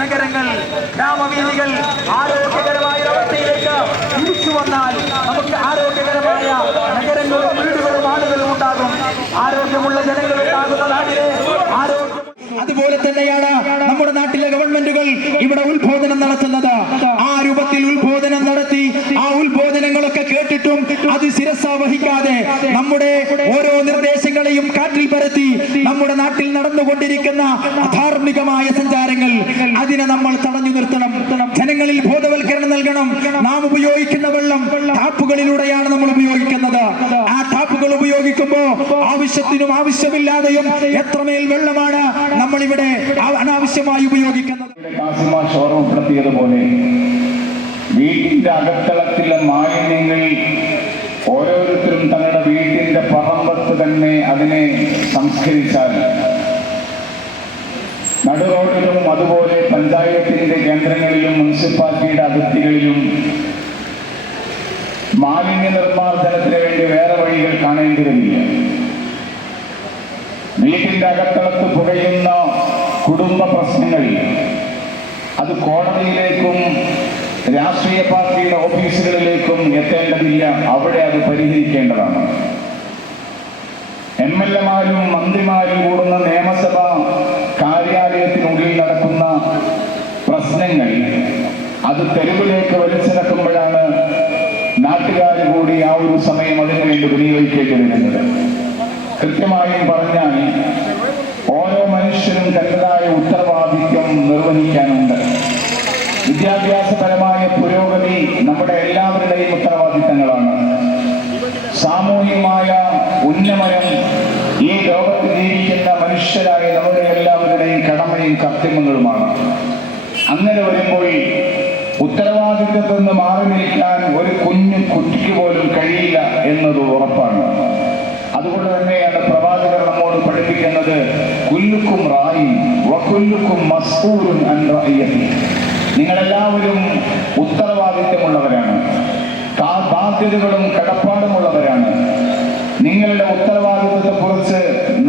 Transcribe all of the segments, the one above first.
നഗരങ്ങൾ, ഗ്രാമവീഥികൾ ആരോഗ്യകരമായ അവസ്ഥയിലേക്ക് തിരിച്ചു വന്നാൽ നമുക്ക് ആരോഗ്യകരമായ നഗരങ്ങളും വീടുകളും ആളുകളും ഉണ്ടാകും. ആരോഗ്യമുള്ള ജനങ്ങൾ ഉണ്ടാകുന്ന നാട്ടിലെ ആരോഗ്യം. അതുപോലെ തന്നെയാണ് നമ്മുടെ നാട്ടിലെ ഗവൺമെന്റുകൾ ഇവിടെ ഉത്ബോധനം നടത്തുന്നത്. ആ രൂപത്തിൽ ഉത്ബോധനം നടത്തി ആ ഉത്ബോധനങ്ങളൊക്കെ കേട്ടിട്ടും അത് ശിരസ വഹിക്കാതെ നമ്മുടെ ഓരോ നിർദ്ദേശങ്ങളെയും കാറ്റിൽ പരത്തി നമ്മുടെ നാട്ടിൽ നടന്നുകൊണ്ടിരിക്കുന്ന അധാർമികമായ സഞ്ചാരങ്ങൾ അതിനെ നമ്മൾ തടഞ്ഞു നിർത്തണം. ജനങ്ങളിൽ ബോധവൽക്കരണം നൽകണം. നാം ഉപയോഗിക്കുന്ന വെള്ളം ടാപ്പുകളിലൂടെയാണ് നമ്മൾ ഉപയോഗിക്കുന്നത്. ആ ടാപ്പുകൾ ഉപയോഗിക്കുമ്പോൾ ആവശ്യത്തിനും ആവശ്യമില്ലാതെയും എത്രമേൽ വെള്ളമാണ് നമ്മളിവിടെ അനാവശ്യമായി ഉപയോഗിക്കുന്നത്. ഓർമ്മപ്പെടുത്തിയതുപോലെ വീട്ടിന്റെ അകത്തളത്തിലെ മാലിന്യങ്ങൾ ഓരോരുത്തരും തങ്ങളുടെ വീട്ടിന്റെ പറമ്പത്ത് തന്നെ അതിനെ സംസ്കരിച്ചാൽ നടുറോഡിലും അതുപോലെ പഞ്ചായത്തിന്റെ കേന്ദ്രങ്ങളിലും മുനിസിപ്പാലിറ്റിയുടെ അതിർത്തികളിലും മാലിന്യ നിർമ്മാർജ്ജനത്തിന് വേണ്ടി വേറെ വഴികൾ കാണേണ്ടി വരില്ല. വീട്ടിന്റെ അകത്തളത്ത് പുകയുന്ന കുടുംബ പ്രശ്നങ്ങൾ അത് കോടതിയിലേക്കും രാഷ്ട്രീയ പാർട്ടിയുടെ ഓഫീസുകളിലേക്കും എത്തേണ്ടതില്ല. അവിടെ അത് പരിഹരിക്കേണ്ടതാണ്. MLA-മാരും മന്ത്രിമാരും കൂടുന്ന നിയമസഭാ കാര്യാലയത്തിനുള്ളിൽ നടക്കുന്ന പ്രശ്നങ്ങൾ അത് തെരുവിലേക്ക് വലിച്ചിറക്കുമ്പോഴാണ് നാട്ടുകാർ കൂടി ആ ഒരു സമയം അതിനുവേണ്ടി വിനിയോഗിക്കേണ്ടി വരുന്നത്. കൃത്യമായും പറഞ്ഞാൽ ഓരോ മനുഷ്യരും തന്നതായ ഉത്തരവാദിത്വം നിർവഹിക്കാനുണ്ട്. വിദ്യാഭ്യാസപരമായ പുരോഗതി നമ്മുടെ എല്ലാവരുടെയും ഉത്തരവാദിത്തങ്ങളാണ്. സാമൂഹികമായ ഉന്നമനം ഈ ലോകത്ത് ജീവിക്കുന്ന മനുഷ്യരായ നമ്മുടെ എല്ലാവരുടെയും കടമയും കർത്തവ്യങ്ങളുമാണ്. അങ്ങനെ വരുമ്പോൾ ഉത്തരവാദിത്വത്തിൽ നിന്ന് മാറി നിൽക്കാൻ ഒരു കുഞ്ഞു കുട്ടിക്ക് പോലും കഴിയില്ല എന്നത് ഉറപ്പാണ്. അതുകൊണ്ട് തന്നെയാണ് പ്രവാചകർ നമ്മോട് പഠിപ്പിക്കുന്നത്, കുല്ലുക്കും റായിൻ വകുല്ലുക്കും മസ്ഊലുൻ അൻ റഅയ്യതി. നിങ്ങളെല്ലാവരും ഉത്തരവാദിത്വമുള്ളവരാണ്, ബാധ്യതകളും കടപ്പാടുമുള്ളവരാണ്. നിങ്ങളുടെ ഉത്തരവാദിത്വത്തെക്കുറിച്ച്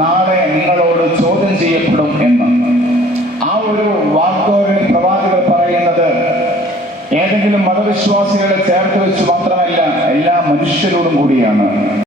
നാളെ നിങ്ങളോട് ചോദ്യം ചെയ്യപ്പെടും എന്ന് ആ ഒരു വാഗ്ദാനം പ്രവാചകർ പറയുന്നത് ഏതെങ്കിലും മതവിശ്വാസികളെ ചേർത്ത് വെച്ച് മാത്രമല്ല, എല്ലാ മനുഷ്യരോടും കൂടിയാണ്.